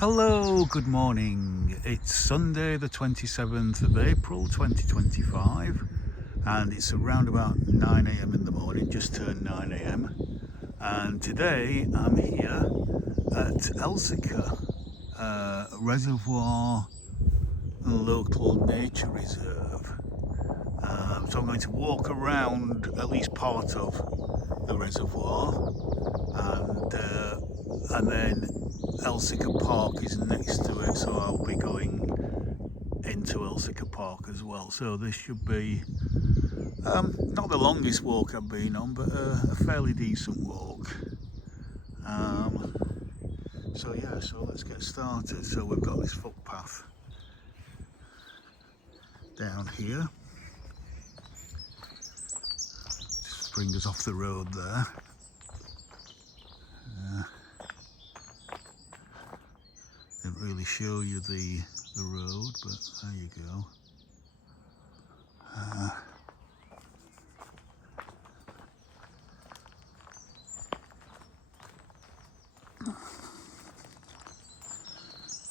Hello, good morning. It's Sunday the 27th of April 2025 and it's around about 9 a.m. in the morning, just turned 9 a.m. and today I'm here at Elsecar Reservoir Local Nature Reserve. So I'm going to walk around at least part of the reservoir and then Elsecar Park is next to it, so I'll be going into Elsecar Park as well. So this should be not the longest walk I've been on, but a fairly decent walk. So let's get started. So we've got this footpath down here, just bring us off the road there. Didn't really show you the road, but there you go.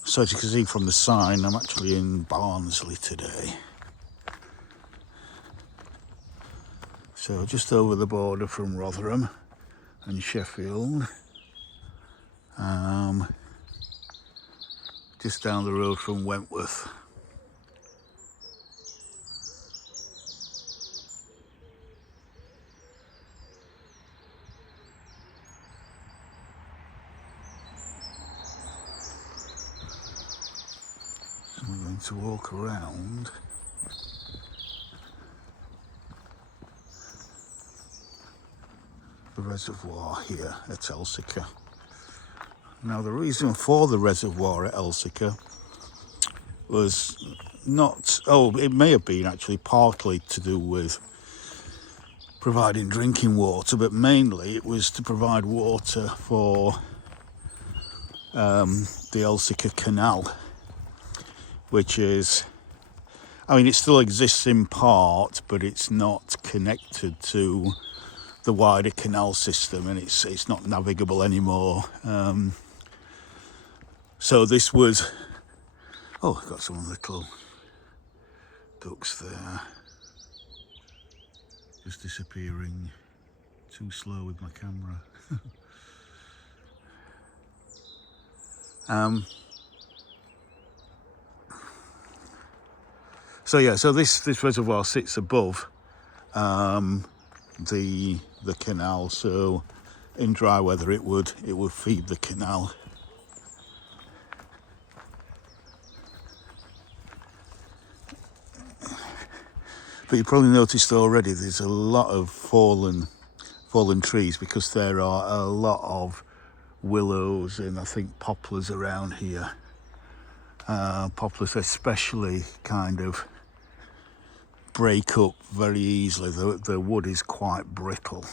So as you can see from the sign, I'm actually in Barnsley today. So just over the border from Rotherham and Sheffield. Just down the road from Wentworth. So we're going to walk around the reservoir here at Elsecar. Now the reason for the reservoir at Elsecar was it may have been actually partly to do with providing drinking water, but mainly it was to provide water for the Elsecar Canal, which is, it still exists in part, but it's not connected to the wider canal system, and it's not navigable anymore. So this was, I've got some little ducks there, just disappearing. Too slow with my camera. So this reservoir sits above the canal, so in dry weather it would feed the canal. But you probably noticed already there's a lot of fallen trees, because there are a lot of willows and I think poplars around here. Poplars especially kind of break up very easily. The wood is quite brittle.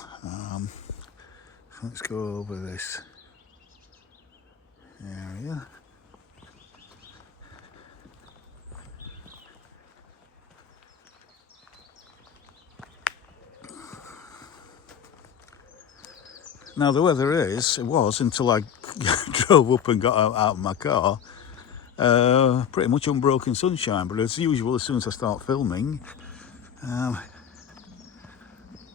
Let's go over this area. Now the weather it was until I drove up and got out of my car, pretty much unbroken sunshine, but as usual, as soon as I start filming, the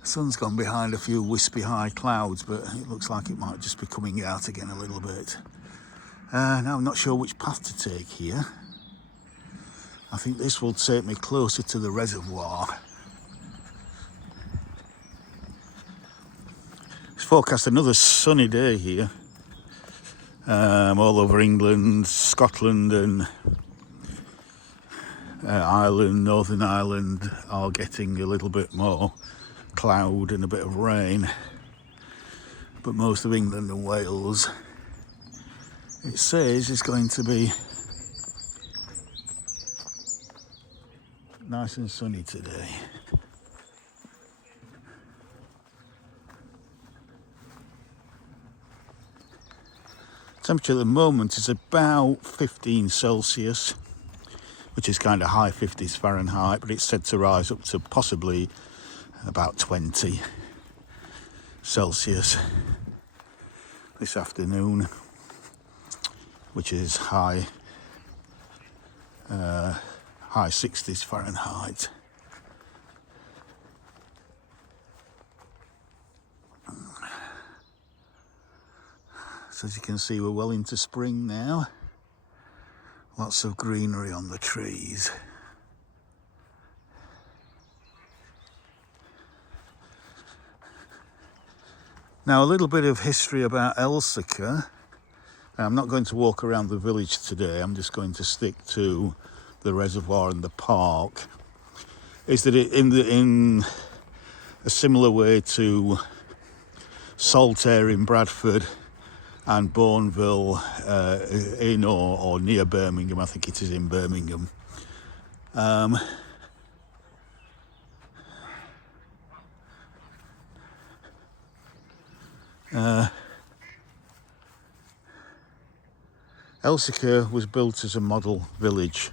sun's gone behind a few wispy high clouds, but it looks like it might just be coming out again a little bit. Now I'm not sure which path to take here. I think this will take me closer to the reservoir. It's forecast another sunny day here. All over England, Scotland and Ireland, Northern Ireland are getting a little bit more cloud and a bit of rain, but most of England and Wales, it says, is going to be nice and sunny today. Temperature at the moment is about 15 Celsius, which is kind of high 50s Fahrenheit, but it's said to rise up to possibly about 20 Celsius this afternoon. which is high 60s Fahrenheit. So as you can see, we're well into spring now. Lots of greenery on the trees. Now, a little bit of history about Elsecar. I'm not going to walk around the village today. I'm just going to stick to the reservoir and the park. Is that it in a similar way to Saltaire in Bradford and Bourneville in or near Birmingham. I think it is in Birmingham. Elsecar was built as a model village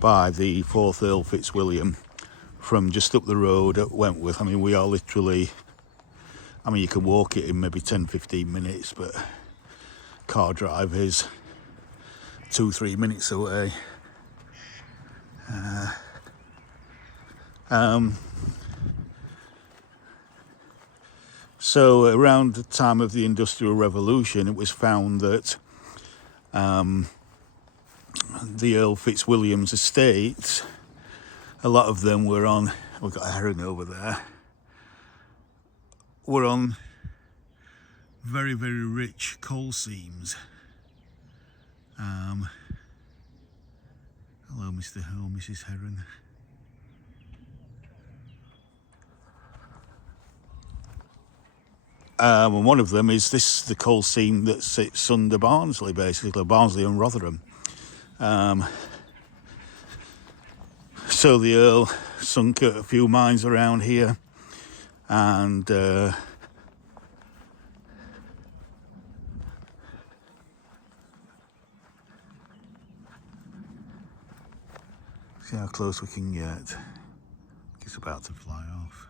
by the 4th Earl Fitzwilliam from just up the road at Wentworth. I mean, we are literally, I mean, you can walk it in maybe 10-15 minutes, but car drive is 2-3 minutes away. So around the time of the Industrial Revolution, it was found that the Earl Fitzwilliam's estates, a lot of them were on, we've got a heron over there, were on very, very rich coal seams. Hello, Mrs. Heron. And one of them is the coal seam that sits under Barnsley, basically, Barnsley and Rotherham. So the Earl sunk a few mines around here, and see how close we can get. It's about to fly off.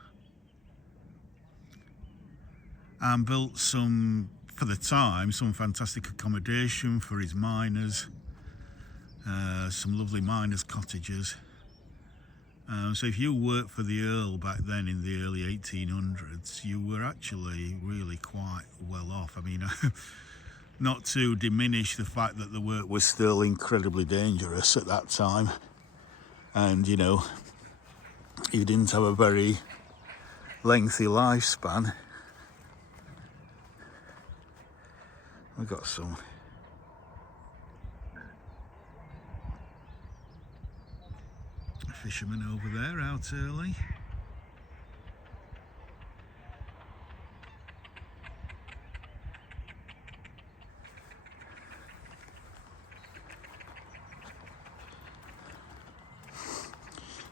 And built some, for the time, some fantastic accommodation for his miners, some lovely miners' cottages. So if you worked for the Earl back then in the early 1800s, you were actually really quite well off. I mean, not to diminish the fact that the work was still incredibly dangerous at that time. And, you know, you didn't have a very lengthy lifespan. We've got some fishermen over there out early.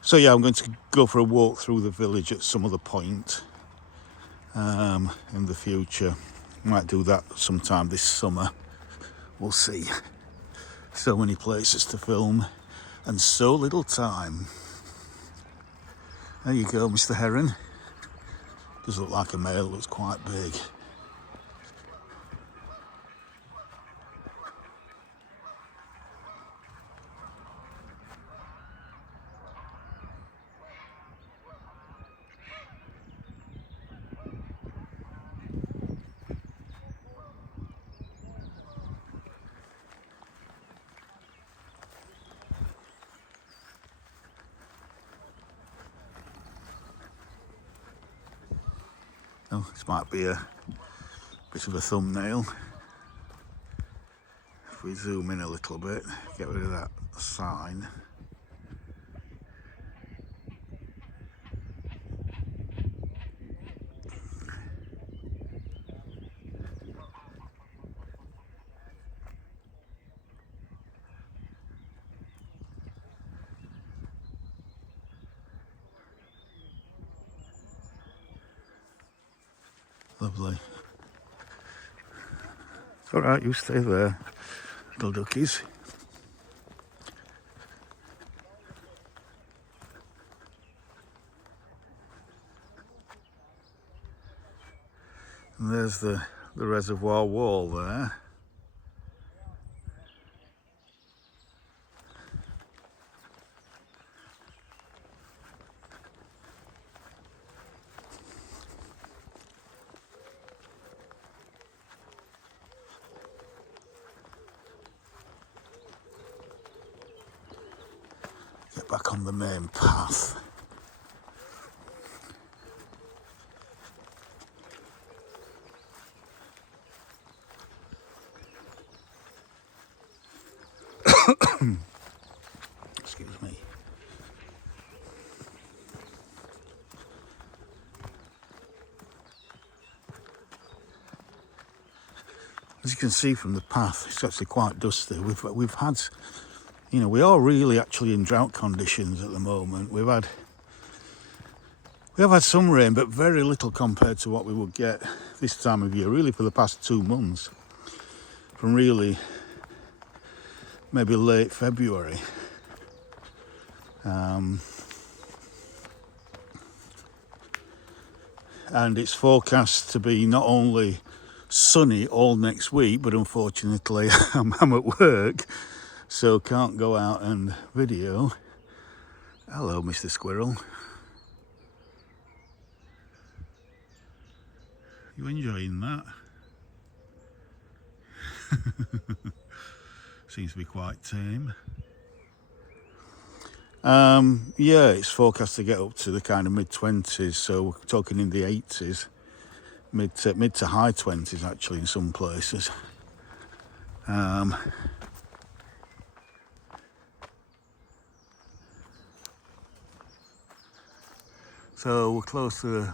So yeah, I'm going to go for a walk through the village at some other point in the future. Might do that sometime this summer. We'll see. So many places to film and so little time. There you go, Mr. Heron. Does look like a male, looks quite big. Oh, this might be a bit of a thumbnail. If we zoom in a little bit, get rid of that sign. Lovely. It's all right, you stay there, little duckies. And there's the reservoir wall there. back on the main path. Excuse me. As you can see from the path, it's actually quite dusty. We've had, you know, we are really actually in drought conditions at the moment. We have had some rain, but very little compared to what we would get this time of year, really for the past 2 months. From really maybe late February. And it's forecast to be not only sunny all next week, but unfortunately I'm at work, so can't go out and video. Hello, Mr. Squirrel. You enjoying that? Seems to be quite tame. Yeah, it's forecast to get up to the kind of mid-20s, so we're talking in the 80s, mid to high 20s actually in some places. So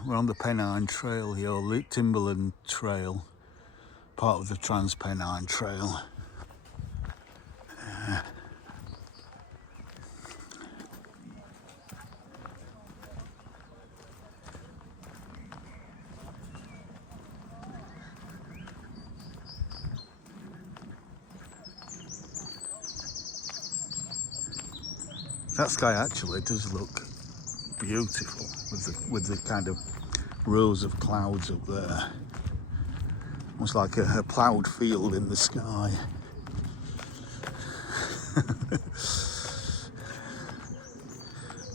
we're on the Pennine Trail here, or Timberland Trail, part of the Trans-Pennine Trail. That sky actually does look beautiful with the kind of rows of clouds up there. Almost like a ploughed field in the sky.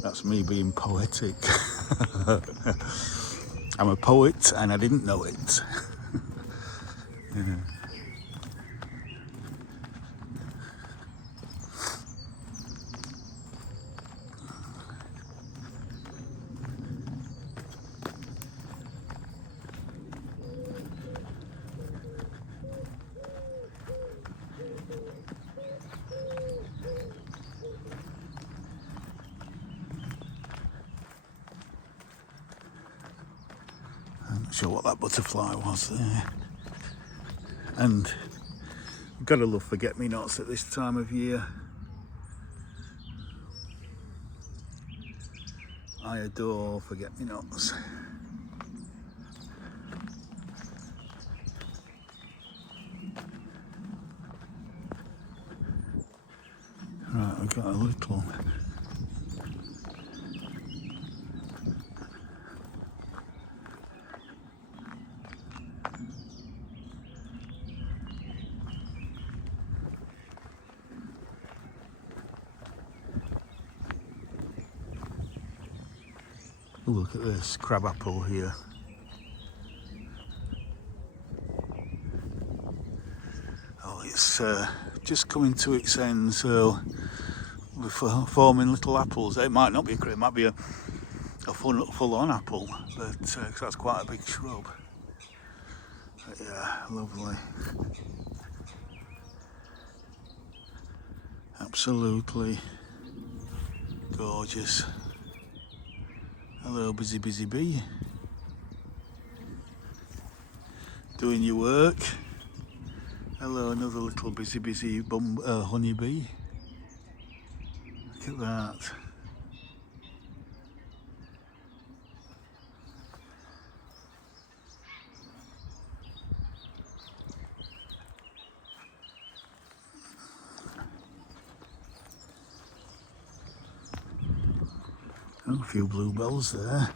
That's me being poetic. I'm a poet and I didn't know it. Yeah. I'm not sure what that butterfly was there. And I've got to love forget-me-nots at this time of year. I adore forget-me-nots. Right, we've got a little look at this crabapple here. Oh, it's just coming to its end, so we're forming little apples. It might not be a crab, it might be a full-on apple, but 'cause that's quite a big shrub. But yeah, lovely. Absolutely gorgeous. Hello, busy bee. Doing your work. Hello, another little busy honeybee. Look at that. Oh, a few bluebells there.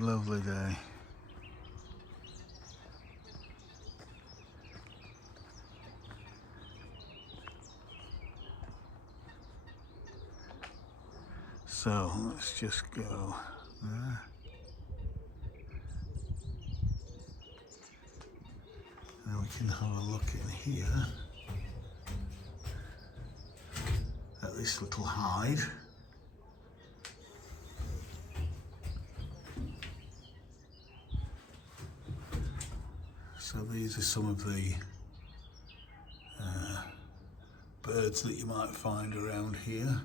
Lovely day. So let's just go there. Now we can have a look in here at this little hide. So these are some of the birds that you might find around here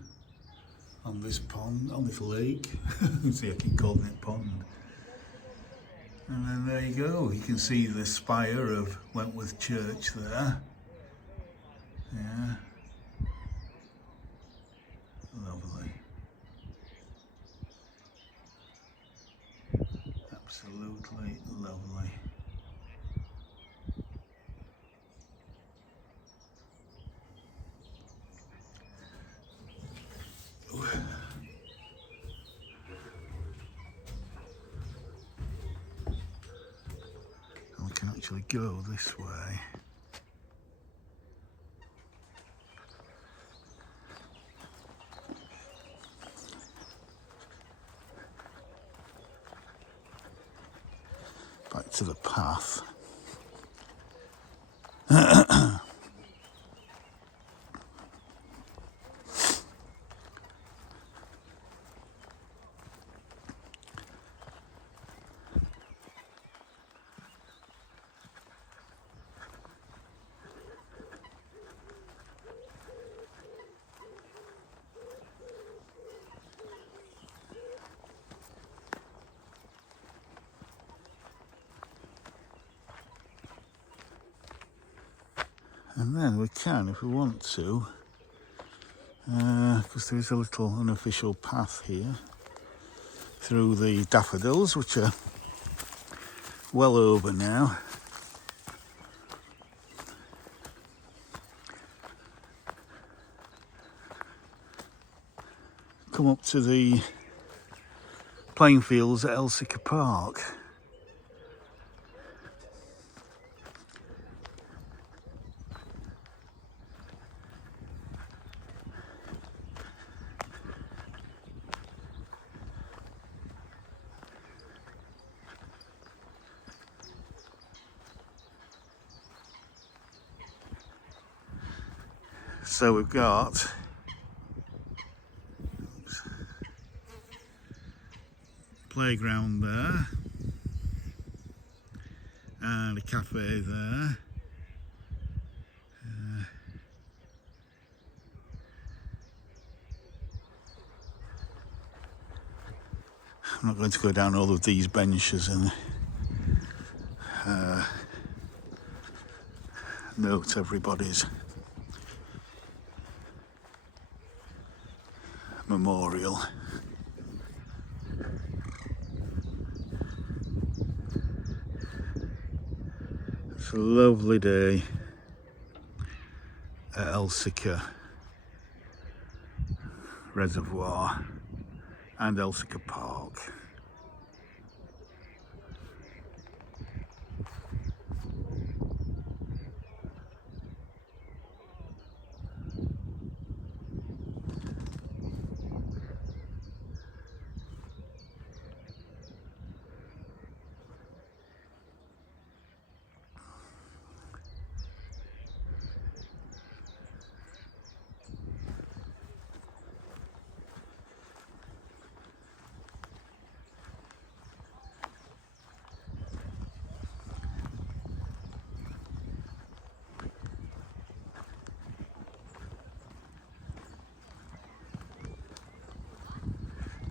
on this pond, on this lake. See, I keep calling it pond. And then there you go, you can see the spire of Wentworth Church there. Yeah, lovely. Absolutely lovely. And we can actually go this way. Back to the path. And then we can, if we want to, because there is a little unofficial path here through the daffodils, which are well over now. Come up to the playing fields at Elsecar Park. So we've got playground there and a cafe there. I'm not going to go down all of these benches and note everybody's memorial. It's a lovely day at Elsecar Reservoir and Elsecar Park.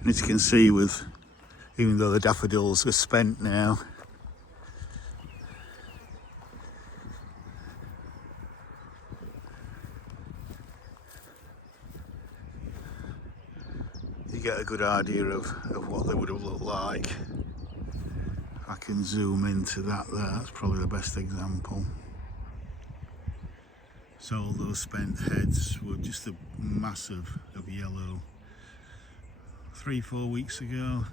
And as you can see, with even though the daffodils are spent now, you get a good idea of what they would have looked like. If I can zoom into that there, that's probably the best example. So all those spent heads were just a mass of yellow 3-4 weeks ago.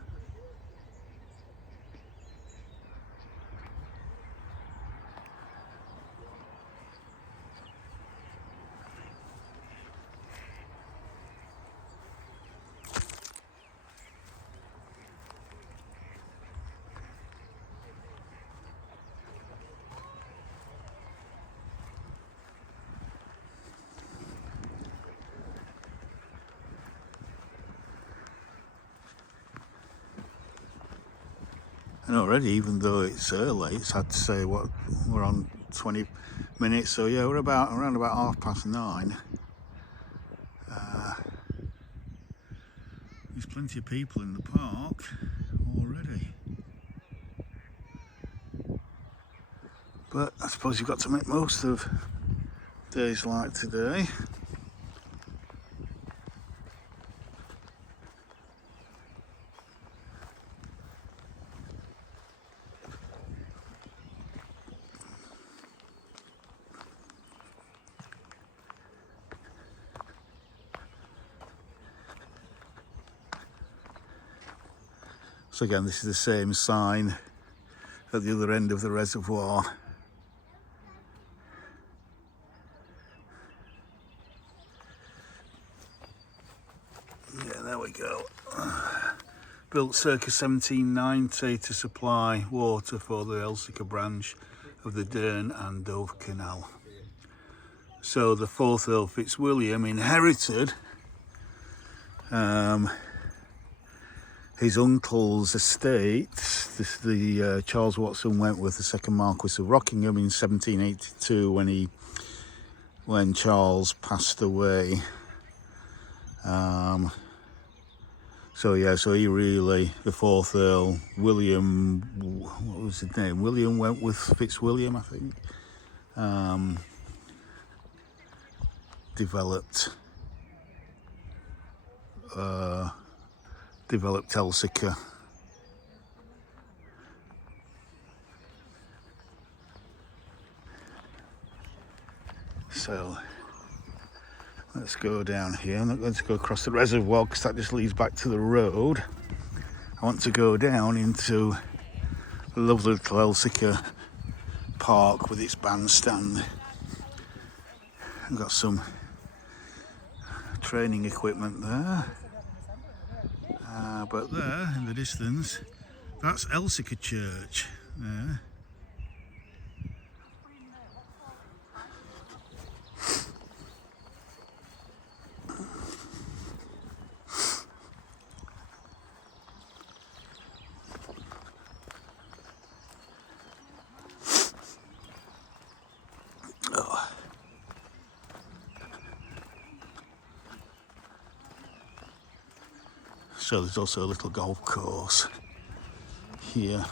And already, even though it's early, it's had to say what we're on 20 minutes. So yeah, we're around about 9:30. There's plenty of people in the park already. But I suppose you've got to make most of days like today. So again, this is the same sign at the other end of the reservoir. Yeah, there we go. Built circa 1790 to supply water for the Elsecar branch of the Dearne and Dove Canal. So the 4th Earl Fitzwilliam inherited his uncle's estate, Charles Watson Wentworth, the 2nd Marquis of Rockingham, in 1782 when Charles passed away. So yeah, so he really, the 4th Earl, William, what was his name? William Wentworth Fitzwilliam, I think, developed Elsecar. So let's go down here. I'm not going to go across the reservoir because that just leads back to the road. I want to go down into the lovely little Elsecar park with its bandstand. I've got some training equipment there. But there, in the distance, that's Elsecar Church there. So there's also a little golf course here.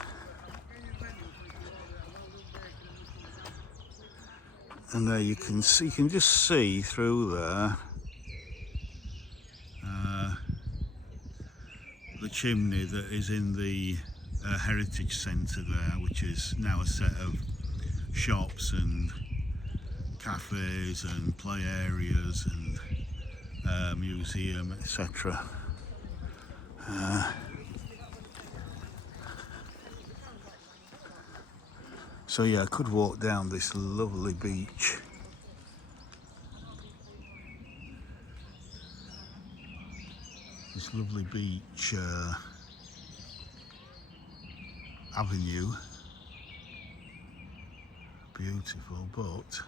And there you can just see through there the chimney that is in the Heritage Centre there, which is now a set of shops and cafes and play areas and museum, etc. So yeah, I could walk down this lovely beach. This lovely beach avenue. Beautiful, but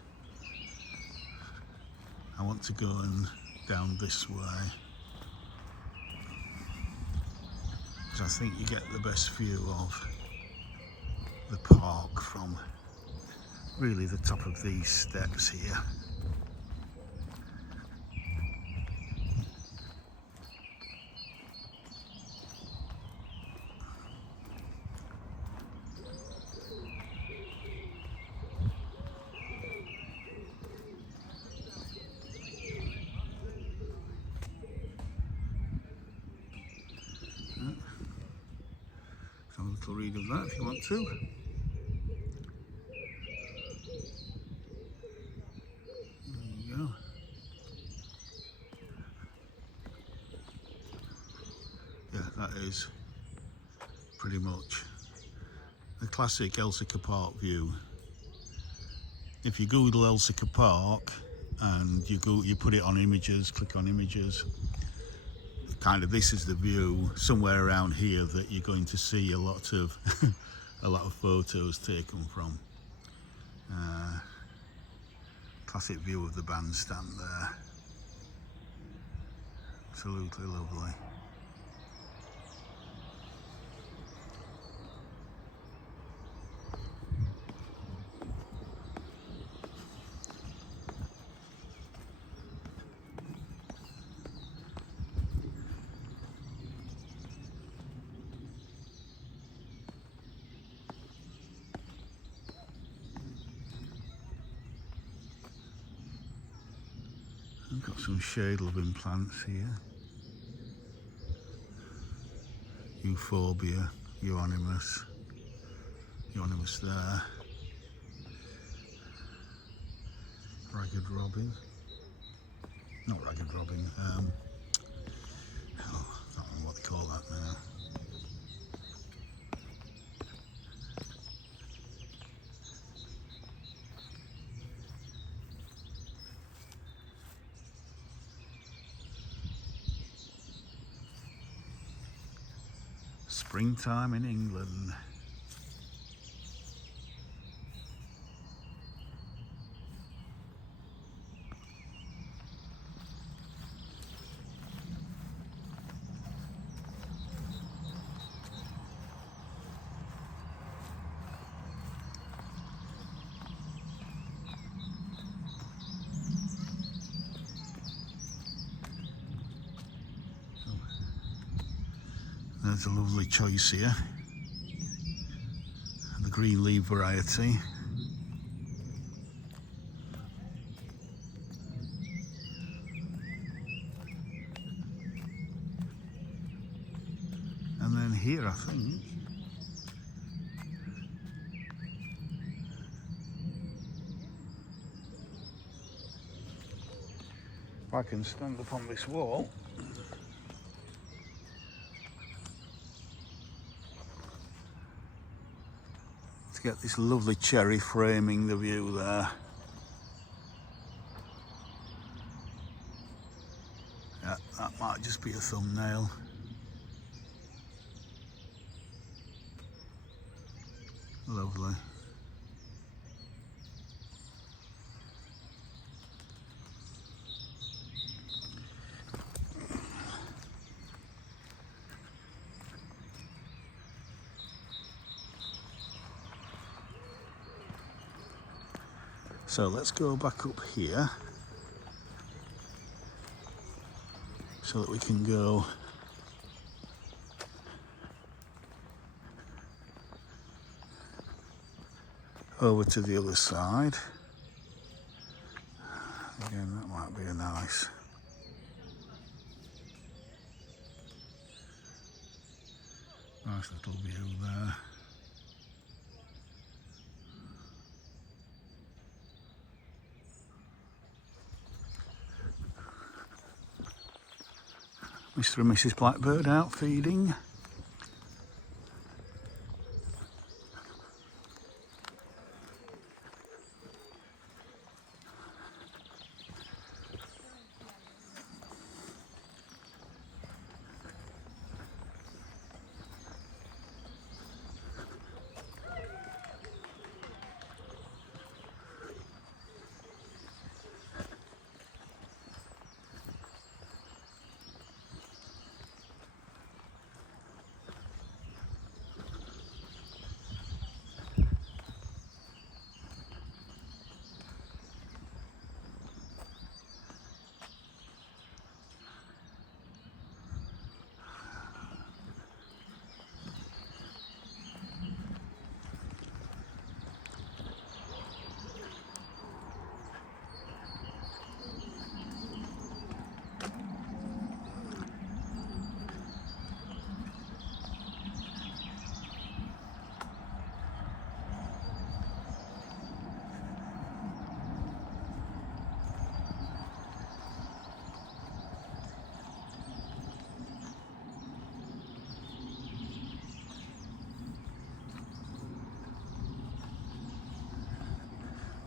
I want to go down this way, because I think you get the best view of the park from really the top of these steps here. Have a little read of that if you want to. There you go. Yeah, that is pretty much the classic Elsecar Park view. If you Google Elsecar Park and you put it on images, click on images, kind of this is the view somewhere around here that you're going to see a lot of a lot of photos taken from. Classic view of the bandstand there. Absolutely lovely. Got some shade-loving plants here. Euphorbia, euonymus there. Ragged robin. Not ragged robin. I can't remember what they call that now. Springtime in England. There's a lovely choice here. The green leaf variety. And then here, I think, if I can stand up on this wall, to get this lovely cherry framing the view there. Yeah, that might just be a thumbnail. Lovely. So let's go back up here so that we can go over to the other side. Again, that might be a nice little view there. Mr. and Mrs. Blackbird out feeding.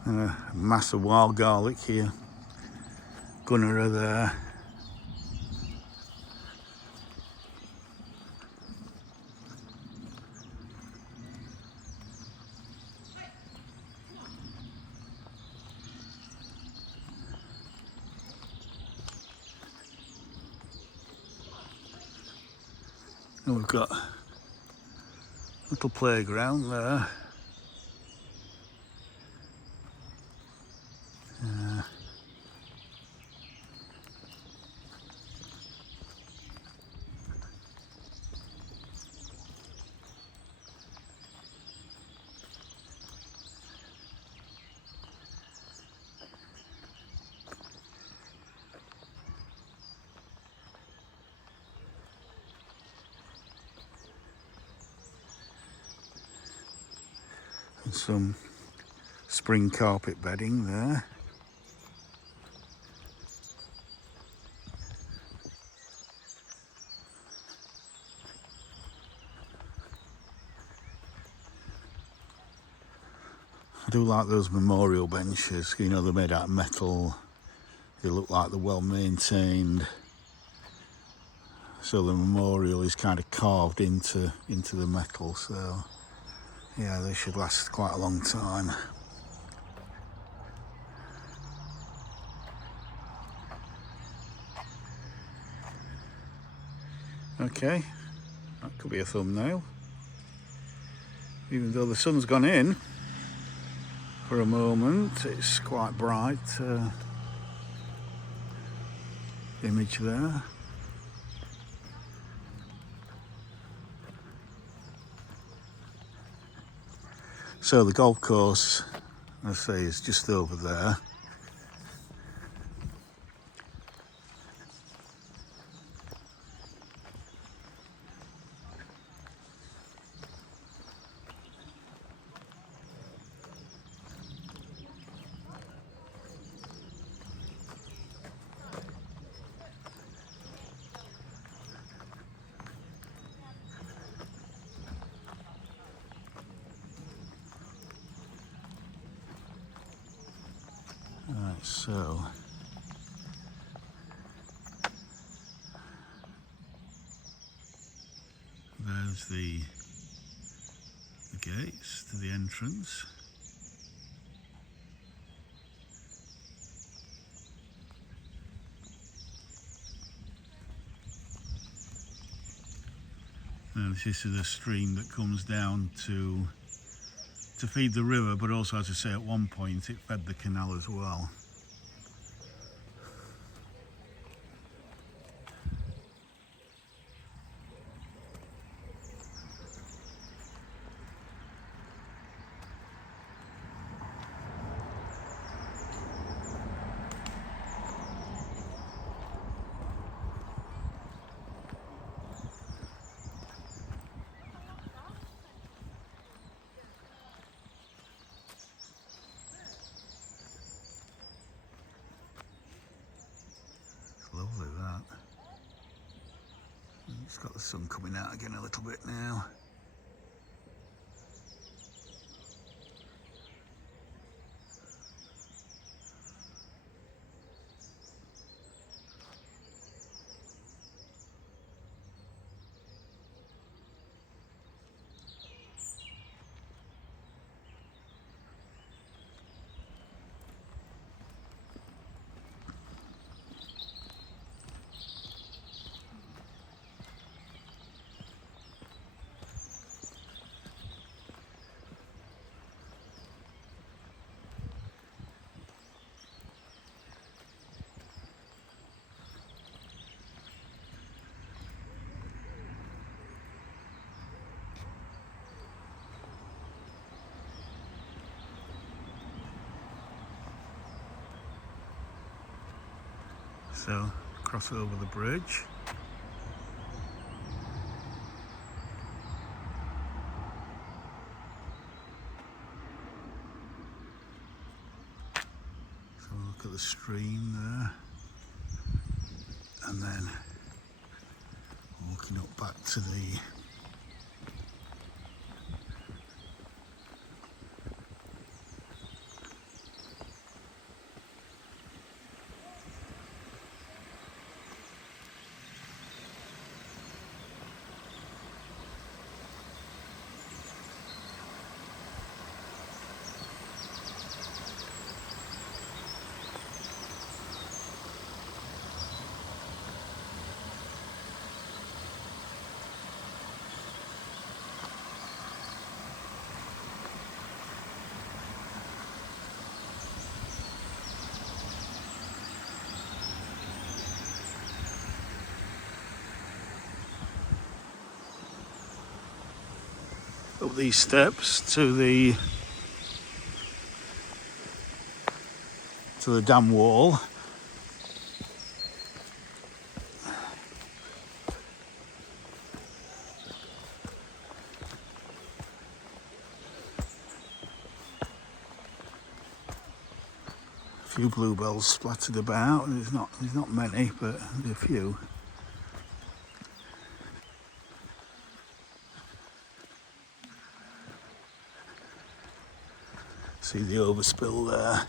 A mass of wild garlic here. Gunnera there. And we've got a little playground there. And some spring carpet bedding there. I do like those memorial benches, you know, they're made out of metal. They look like they're well maintained. So the memorial is kind of carved into the metal, so yeah, they should last quite a long time. Okay, that could be a thumbnail. Even though the sun's gone in for a moment, it's quite bright image there. So the golf course, I say, is just over there. Right, so there's the gates to the entrance. Now this is a stream that comes down to feed the river, but also, as I say, at one point it fed the canal as well. Lovely that. It's got the sun coming out again a little bit now. So cross over the bridge. So look at the stream there, and then walking up back to the up these steps to the dam wall. few bluebells splattered about. There's not many, but there's a few. See the overspill there.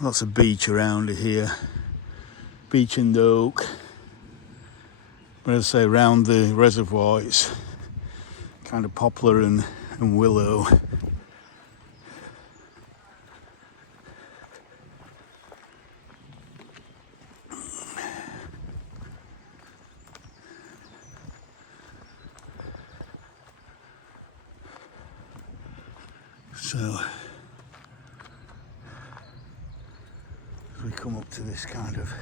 Lots of beech around here, beech and oak. But as I say, around the reservoir it's kind of poplar and willow. So we come up to this kind of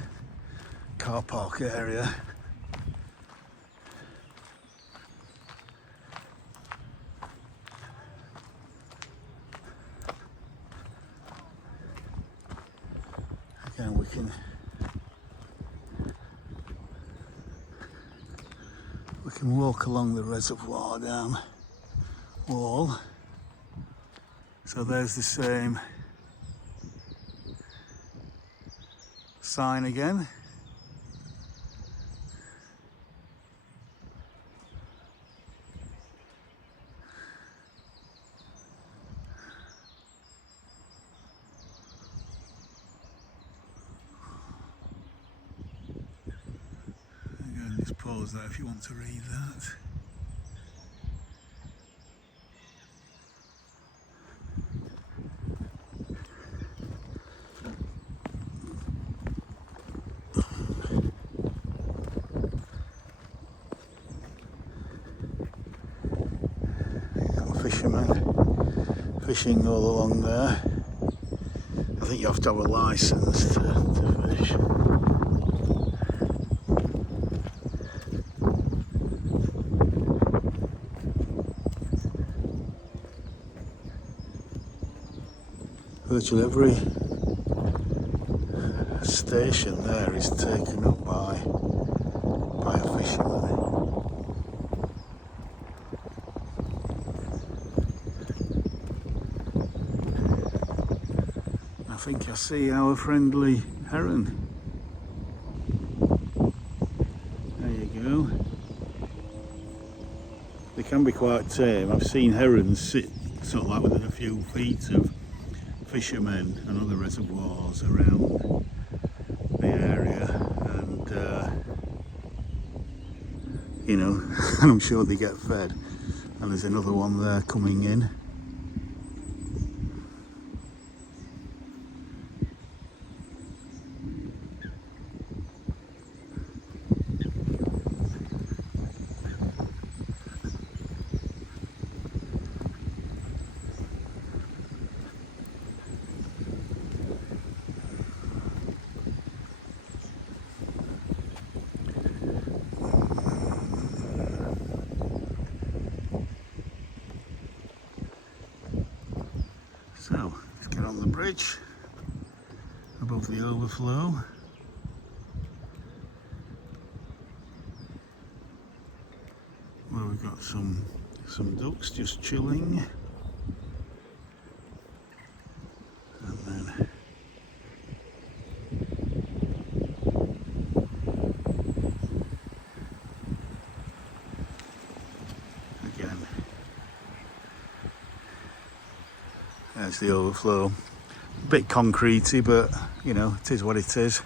car park area. Again, we can walk along the reservoir down wall. So there's the same sign again. Again, just pause there if you want to read that. Fishermen fishing all along there. I think you have to have a licence to fish. Virtually every station there is taken up by a fisherman. I think I see our friendly heron. There you go. They can be quite tame. I've seen herons sit sort of like within a few feet of fishermen and other reservoirs around the area, and you know, and I'm sure they get fed. And there's another one there coming in. So, let's get on the bridge above the overflow. Where we've got some ducks just chilling. And then again, there's the overflow. A bit concretey, but you know, it is what it is. So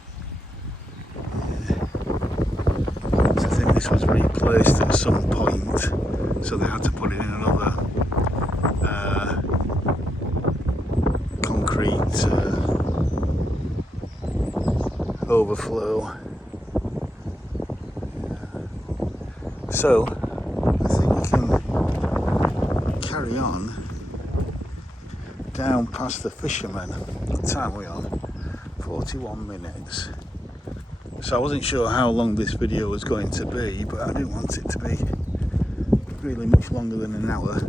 I think this was replaced at some point, so they had to put it in another concrete overflow. So I think we can carry on down past the fishermen. What time are we on? 41 minutes. So I wasn't sure how long this video was going to be, but I didn't want it to be really much longer than an hour.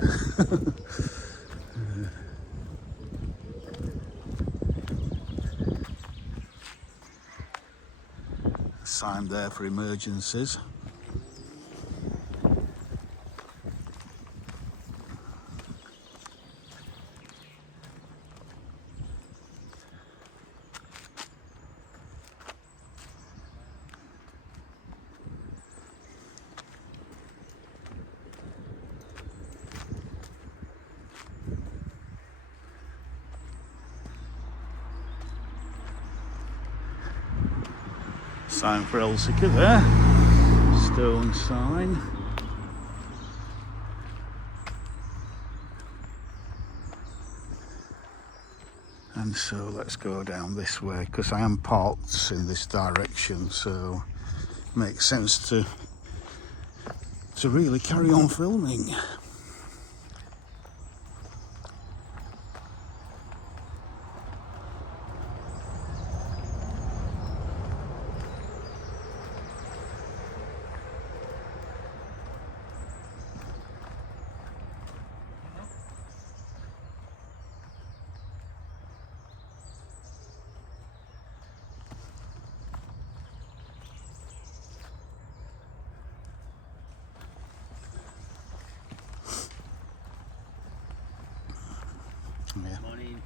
Sign there for emergencies. Sign for Elsecar there, stone sign. And so let's go down this way, because I am parked in this direction, so it makes sense to really carry on filming. Yeah. Morning.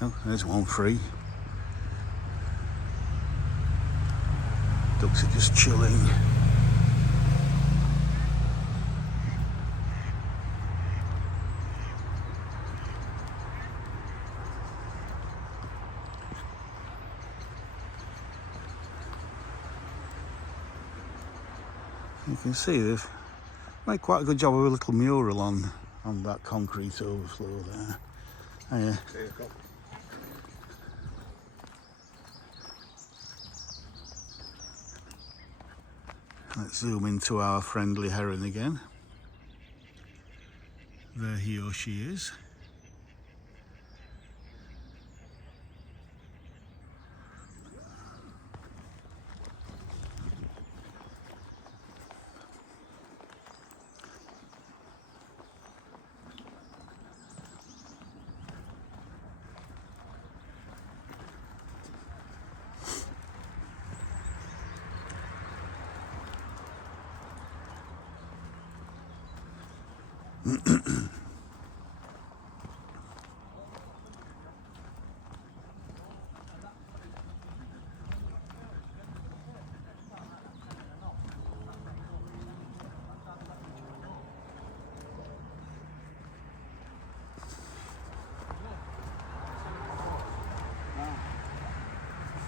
Oh, there's one free. Ducks are just chilling. You can see they've made quite a good job of a little mural on that concrete overflow there. Oh, yeah. There you go. Let's zoom into our friendly heron again. There he or she is.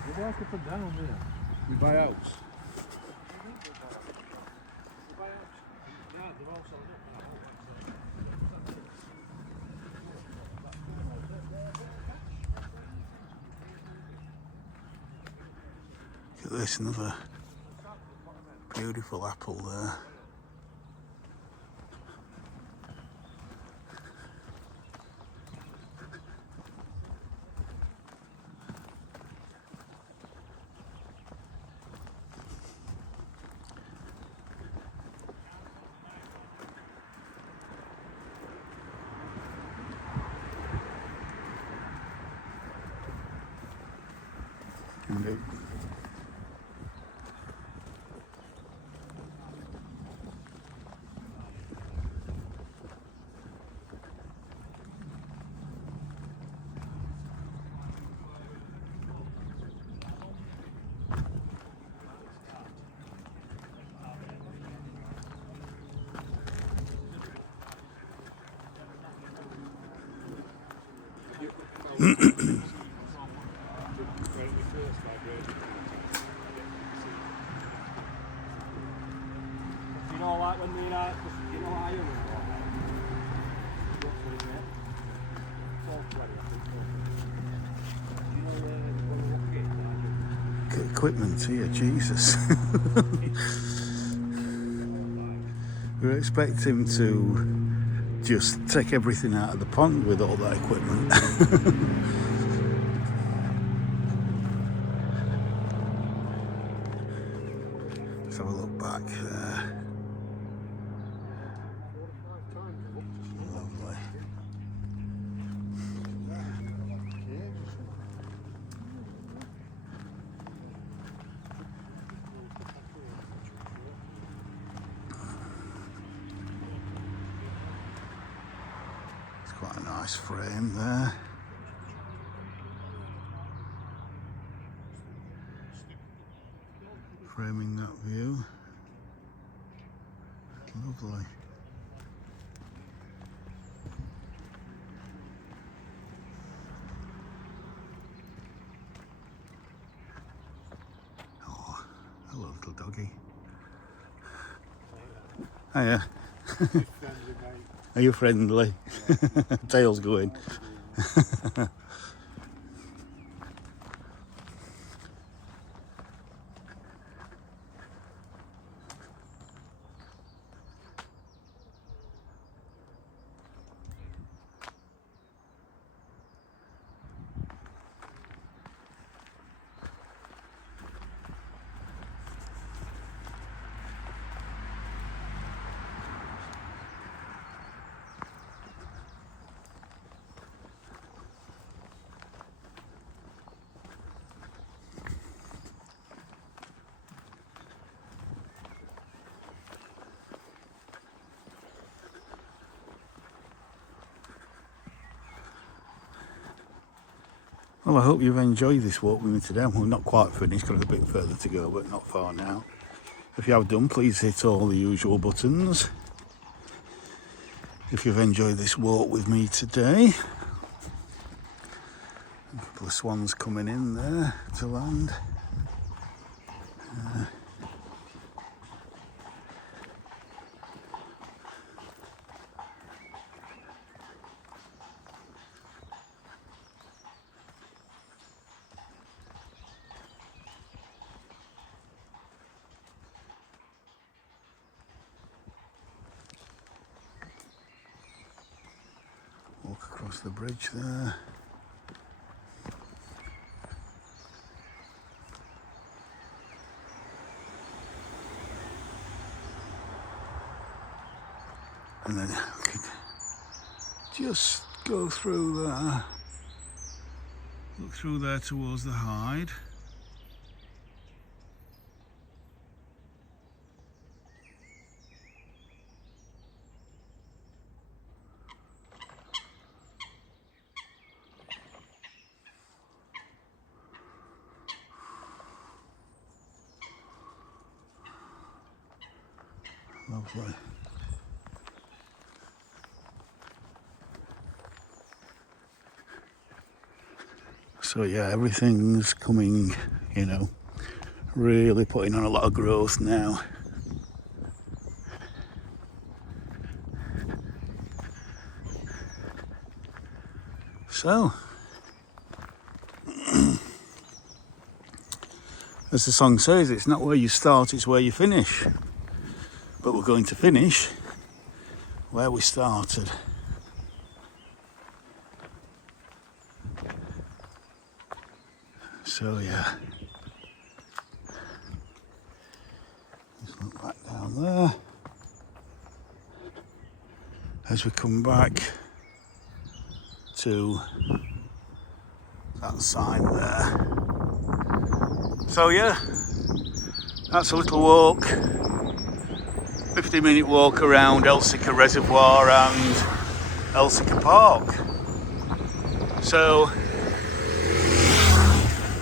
You walk up and down there. You buy out. Look at this, another beautiful apple there. Indeed. You know, like when we like, you know, I Equipment here, Jesus. We were expecting to just take everything out of the pond with all that equipment. Let's have a look back there. Lovely. It's quite a nice frame there. Framing that view. Lovely. Oh, hello little doggy. Hiya. Are you friendly? Tail's going. Well, I hope you've enjoyed this walk with me today. We're not quite finished, got a bit further to go, but not far now. If you have done, please hit all the usual buttons. If you've enjoyed this walk with me today. A couple of swans coming in there to land. Walk across the bridge there. And then we could just go through there, look through there towards the hide. Lovely. So yeah, everything's coming, you know, really putting on a lot of growth now. So, as the song says, it's not where you start, it's where you finish. But we're going to finish where we started. So yeah, just look back down there as we come back to that sign there. So yeah, that's a little walk, 50-minute walk around Elsecar Reservoir and Elsecar Park. So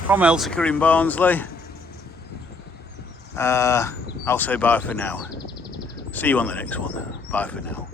from Elsecar in Barnsley, I'll say bye for now. See you on the next one. Bye for now.